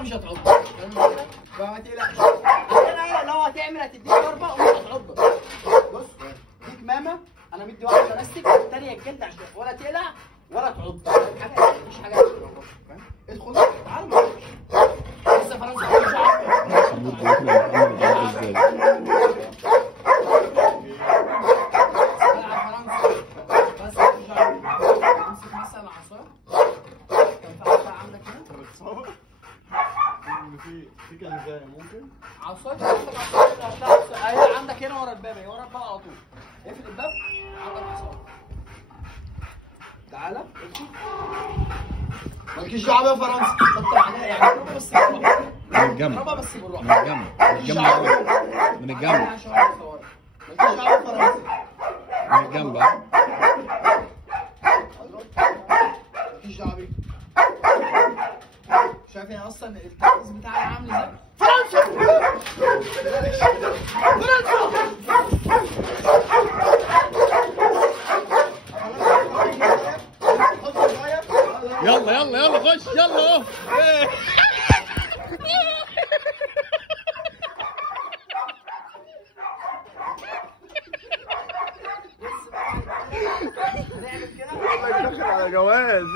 مش هتعض، فما تقلقش. هنا لو هتعمل هتديك ضربه ومش هتعض. بص دي كمامه انا مدي واحده بلاستيك والثانيه الجلد عشان ولا تقلع ولا تعض. حاجه مفيش حاجه فاهم؟ ادخل تعال ما لسه فرنسا مش عارف. في كنزايه ممكن عصايه هي عندك هنا ورا الباب، هي ورا الباب على طول. اقفل الباب عندك عصايه. تعالى ادخل. مالكيش دعوه يا فرنسا. طب عليها يعني اضربها بس بالراحه. من الجنب اضربها بس بالراحه. من الجنب من الجنب مالكيش دعوه يا فرنسا. من الجنب مالكيش دعوه بيه. شايف هي اصلا التركيز بتاعي عامل ازاي؟ فرنسا! يلا يلا يلا خش يلا اهو. هنعمل كده؟ على جواز